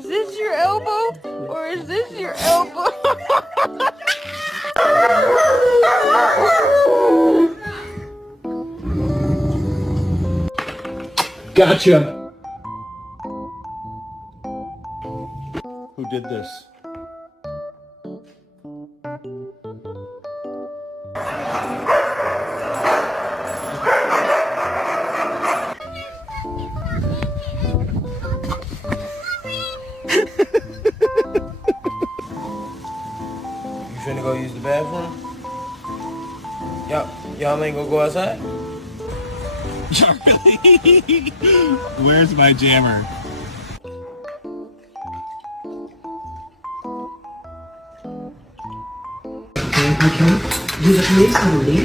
Is this your elbow? Or is this your elbow? Gotcha! Who did this? You finna go use the bathroom? Y'all ain't gonna go outside? Charlie, where's my jammer? Okay. Use the place only.